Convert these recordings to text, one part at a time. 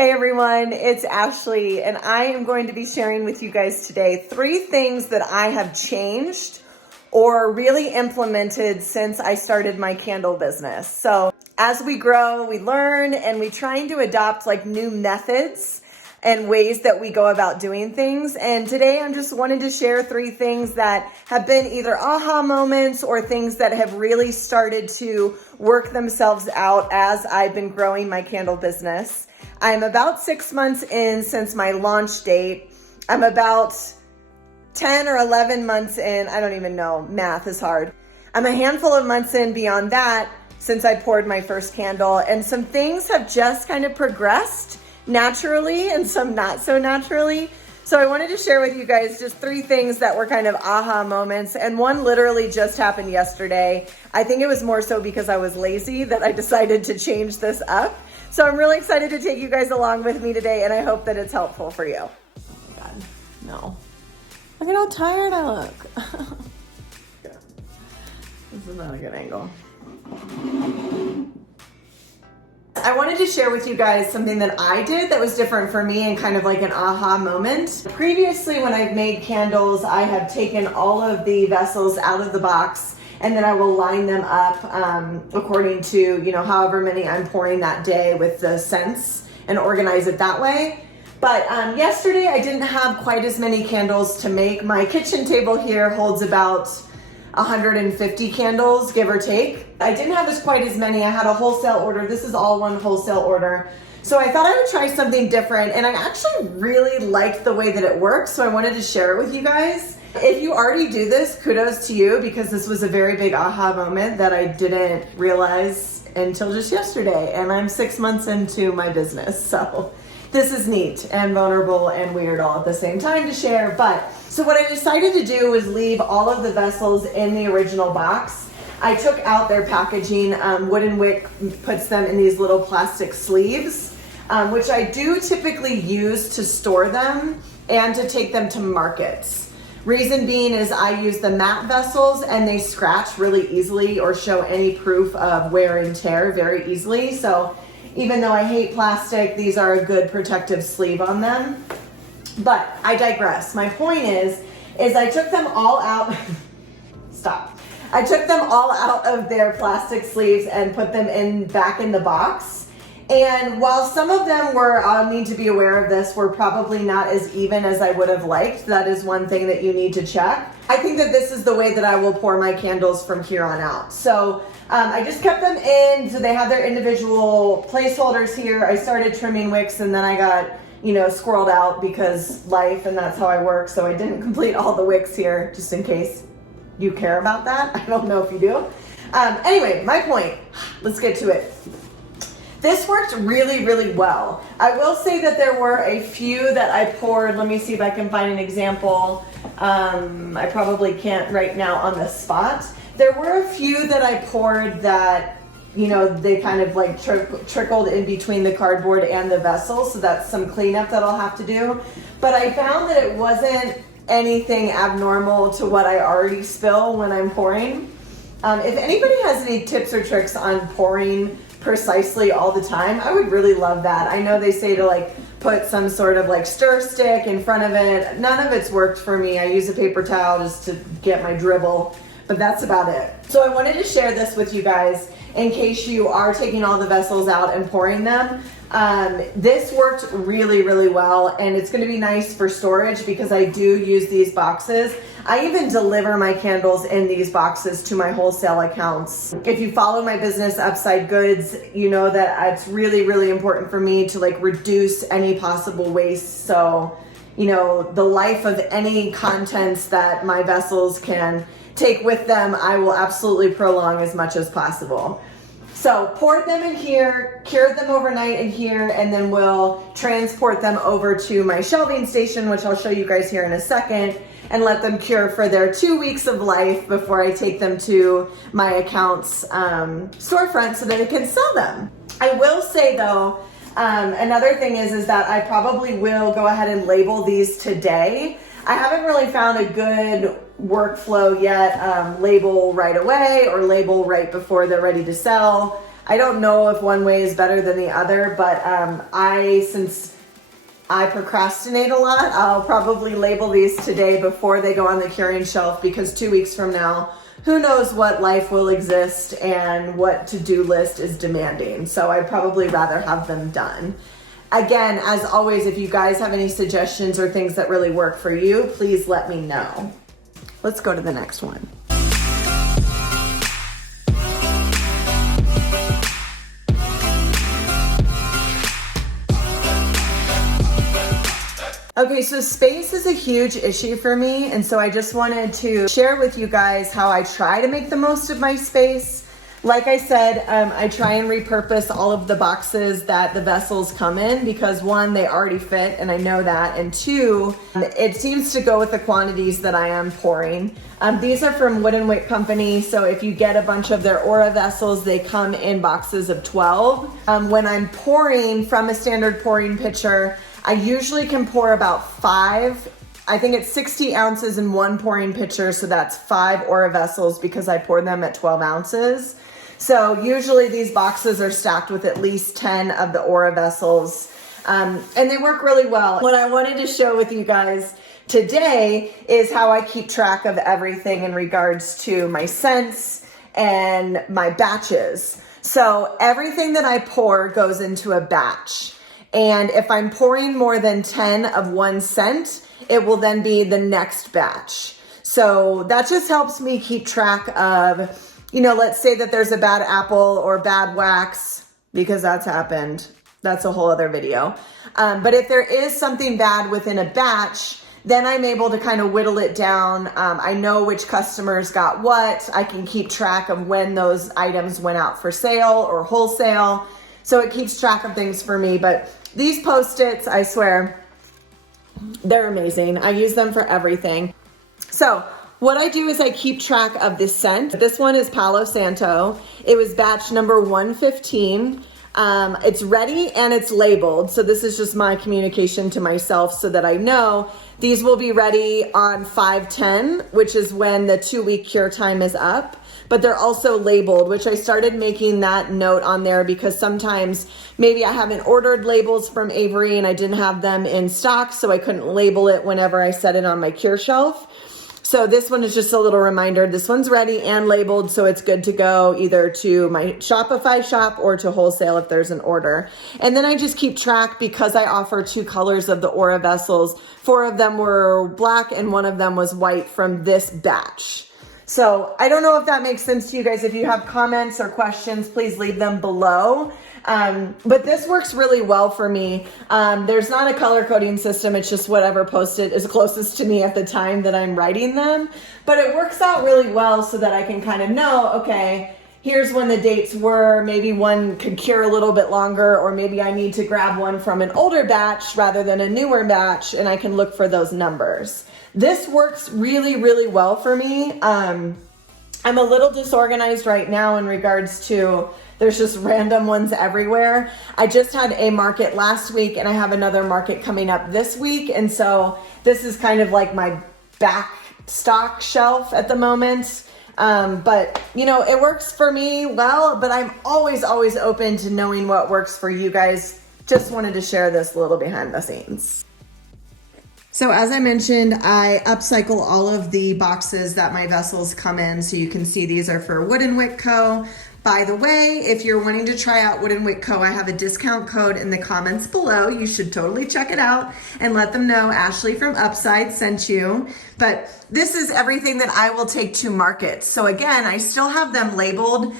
Hey everyone, it's Ashley, and I am going to be sharing with you guys today 3 things that I have changed or really implemented since I started my candle business. So as we grow, we learn, and we trying to adopt like new methods and ways that we go about doing things. And today I'm just wanting to share 3 things that have been either aha moments or things that have really started to work themselves out as I've been growing my candle business. I'm about 6 months in since my launch date. I'm about 10 or 11 months in. I don't even know. Math is hard. I'm a handful of months in beyond that since I poured my first candle, and some things have just kind of progressed naturally and some not so naturally. So I wanted to share with you guys just 3 things that were kind of aha moments, and one literally just happened yesterday. I think it was more so because I was lazy that I decided to change this up. So I'm really excited to take you guys along with me today, and I hope that it's helpful for you. Oh my God, no. Look at how tired I look. Yeah. This is not a good angle. I wanted to share with you guys something that I did that was different for me and kind of like an aha moment. Previously, when I've made candles, I have taken all of the vessels out of the box, and then I will line them up according to, however many I'm pouring that day with the scents, and organize it that way. But yesterday I didn't have quite as many candles to make. My kitchen table here holds about 150 candles, give or take. I didn't have quite as many. I had a wholesale order. This is all one wholesale order. So I thought I would try something different, and I actually really liked the way that it works, so I wanted to share it with you guys. If you already do this, kudos to you, because this was a very big aha moment that I didn't realize until just yesterday, and I'm 6 months into my business, so this is neat and vulnerable and weird all at the same time to share. So what I decided to do was leave all of the vessels in the original box. I took out their packaging. Wooden Wick puts them in these little plastic sleeves, which I do typically use to store them and to take them to markets. Reason being is I use the matte vessels, and they scratch really easily or show any proof of wear and tear very easily. So even though I hate plastic, these are a good protective sleeve on them. But I digress. My point is I took them all out. Stop. I took them all out of their plastic sleeves and put them back in the box. And while some of them I'll need to be aware of this, were probably not as even as I would have liked. That is one thing that you need to check. I think that this is the way that I will pour my candles from here on out. So I just kept them in, so they have their individual placeholders here. I started trimming wicks, and then I got, squirreled out because life, and that's how I work. So I didn't complete all the wicks here, just in case you care about that. I don't know if you do. Anyway, my point, let's get to it. This worked really, really well. I will say that there were a few that I poured. Let me see if I can find an example. I probably can't right now on the spot. There were a few that I poured that, they kind of like trickled in between the cardboard and the vessel. So that's some cleanup that I'll have to do. But I found that it wasn't anything abnormal to what I already spill when I'm pouring. If anybody has any tips or tricks on pouring precisely all the time, I would really love that. I know they say to put some sort of stir stick in front of it. None of it's worked for me. I use a paper towel just to get my dribble, but that's about it. So I wanted to share this with you guys in case you are taking all the vessels out and pouring them. This worked really, really well, and it's going to be nice for storage because I do use these boxes. I even deliver my candles in these boxes to my wholesale accounts. If you follow my business, Upside Goods, you know that it's really, really important for me to reduce any possible waste. So, the life of any contents that my vessels can take with them, I will absolutely prolong as much as possible. So poured them in here, cured them overnight in here, and then we'll transport them over to my shelving station, which I'll show you guys here in a second, and let them cure for their 2 weeks of life before I take them to my account's storefront so that I can sell them. I will say though, another thing is that I probably will go ahead and label these today. I haven't really found a good workflow yet, label right away or label right before they're ready to sell. I don't know if one way is better than the other, but since I procrastinate a lot, I'll probably label these today before they go on the curing shelf, because 2 weeks from now, who knows what life will exist and what to-do list is demanding. So I'd probably rather have them done. Again, as always, if you guys have any suggestions or things that really work for you, please let me know. Let's go to the next one. Okay, so space is a huge issue for me, and so I just wanted to share with you guys how I try to make the most of my space. Like I said, I try and repurpose all of the boxes that the vessels come in, because one, they already fit, and I know that, and two, it seems to go with the quantities that I am pouring. These are from Wood & Wick Company, so if you get a bunch of their Aura vessels, they come in boxes of 12. When I'm pouring from a standard pouring pitcher, I usually can pour about 5. I think it's 60 ounces in one pouring pitcher, so that's 5 Aura vessels because I pour them at 12 ounces. So usually these boxes are stacked with at least 10 of the Aura vessels, and they work really well. What I wanted to show with you guys today is how I keep track of everything in regards to my scents and my batches. So everything that I pour goes into a batch. And if I'm pouring more than 10 of one scent, it will then be the next batch. So that just helps me keep track of, let's say that there's a bad apple or bad wax, because that's happened. That's a whole other video. But if there is something bad within a batch, then I'm able to kind of whittle it down. I know which customers got what. I can keep track of when those items went out for sale or wholesale. So it keeps track of things for me. But these Post-its, I swear, they're amazing. I use them for everything. So what I do is I keep track of this scent. This one is Palo Santo. It was batch number 115. It's ready and it's labeled. So this is just my communication to myself so that I know these will be ready on 5/10, which is when the 2-week cure time is up. But they're also labeled, which I started making that note on there because sometimes maybe I haven't ordered labels from Avery and I didn't have them in stock, so I couldn't label it whenever I set it on my cure shelf. So this one is just a little reminder. This one's ready and labeled, so it's good to go either to my Shopify shop or to wholesale if there's an order. And then I just keep track because I offer 2 colors of the Aura vessels. 4 of them were black and 1 of them was white from this batch. So I don't know if that makes sense to you guys. If you have comments or questions, please leave them below. But this works really well for me. There's not a color coding system. It's just whatever Post-it is closest to me at the time that I'm writing them. But it works out really well so that I can kind of know, okay, here's when the dates were. Maybe one could cure a little bit longer, or maybe I need to grab one from an older batch rather than a newer batch, and I can look for those numbers. This works really, really well for me. I'm a little disorganized right now in regards to there's just random ones everywhere. I just had a market last week and I have another market coming up this week. And so this is kind of like my back stock shelf at the moment. But it works for me well, but I'm always open to knowing what works for you guys. Just wanted to share this little behind the scenes. So as I mentioned, I upcycle all of the boxes that my vessels come in. So you can see these are for Wood & Wick Co. By the way, if you're wanting to try out Wood & Wick Co., I have a discount code in the comments below. You should totally check it out and let them know Ashley from Upside sent you. But this is everything that I will take to market. So again, I still have them labeled.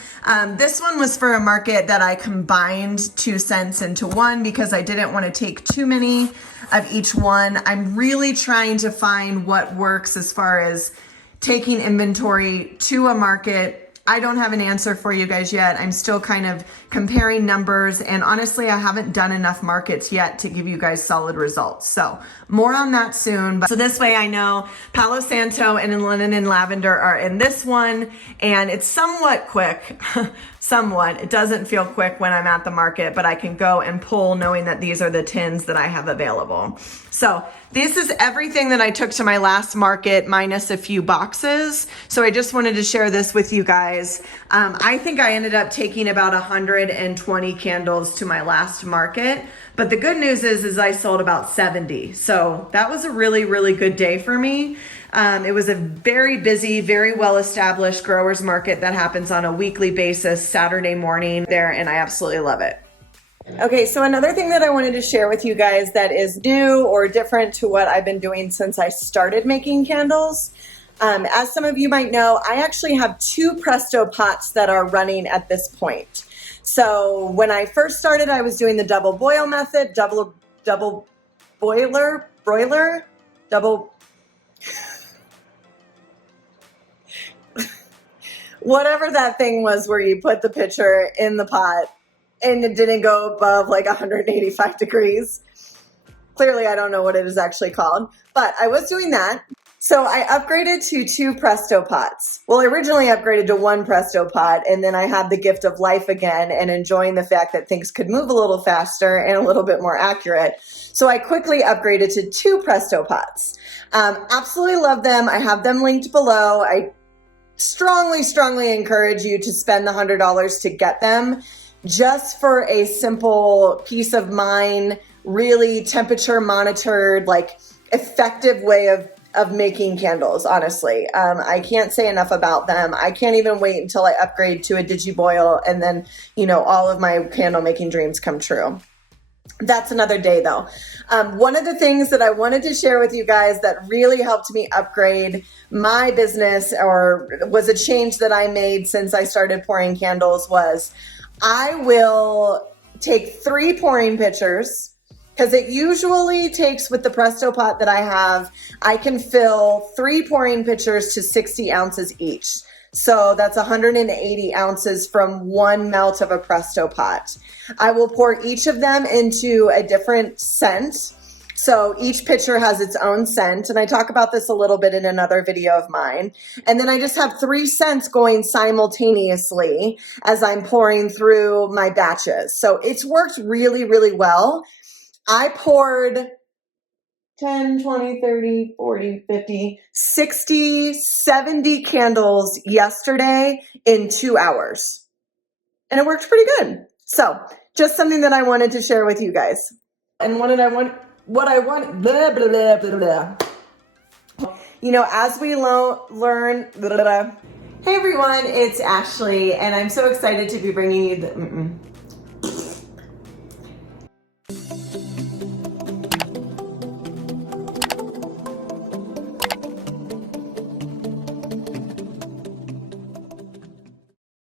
This one was for a market that I combined 2 scents into one because I didn't want to take too many of each one. I'm really trying to find what works as far as taking inventory to a market. I don't have an answer for you guys yet. I'm still kind of comparing numbers, and honestly, I haven't done enough markets yet to give you guys solid results. So more on that soon. So this way I know Palo Santo and Linen and Lavender are in this one, and it's somewhat quick. somewhat. It doesn't feel quick when I'm at the market, but I can go and pull knowing that these are the tins that I have available. So this is everything that I took to my last market minus a few boxes. So I just wanted to share this with you guys. I think I ended up taking about 120 candles to my last market. But the good news is I sold about 70. So that was a really, really good day for me. It was a very busy, very well-established growers market that happens on a weekly basis, Saturday morning there, and I absolutely love it. Okay, so another thing that I wanted to share with you guys that is new or different to what I've been doing since I started making candles. As some of you might know, I actually have 2 Presto pots that are running at this point. So when I first started, I was doing the double boil method, double broiler, whatever that thing was where you put the pitcher in the pot and it didn't go above like 185 degrees. Clearly, I don't know what it is actually called, but I was doing that. So I upgraded to 2 Presto pots. Well, I originally upgraded to 1 Presto pot, and then I had the gift of life again and enjoying the fact that things could move a little faster and a little bit more accurate. So I quickly upgraded to 2 Presto pots. Absolutely love them. I have them linked below. I strongly encourage you to spend the $100 to get them just for a simple peace of mind, really temperature monitored, like effective way of making candles, honestly. I can't say enough about them. I can't even wait until I upgrade to a DigiBoil and then, all of my candle making dreams come true. That's another day though. One of the things that I wanted to share with you guys that really helped me upgrade my business or was a change that I made since I started pouring candles was I will take 3 pouring pitchers because it usually takes with the Presto pot that I have, I can fill 3 pouring pitchers to 60 ounces each. So that's 180 ounces from 1 melt of a Presto pot. I will pour each of them into a different scent. So each pitcher has its own scent. And I talk about this a little bit in another video of mine. And then I just have 3 scents going simultaneously as I'm pouring through my batches. So it's worked really, really well. I poured 10, 20, 30, 40, 50, 60, 70 candles yesterday in 2 hours. And it worked pretty good. So just something that I wanted to share with you guys. And blah, blah, blah, blah, blah. As we learn, blah, blah. Hey everyone, it's Ashley, and I'm so excited to be bringing you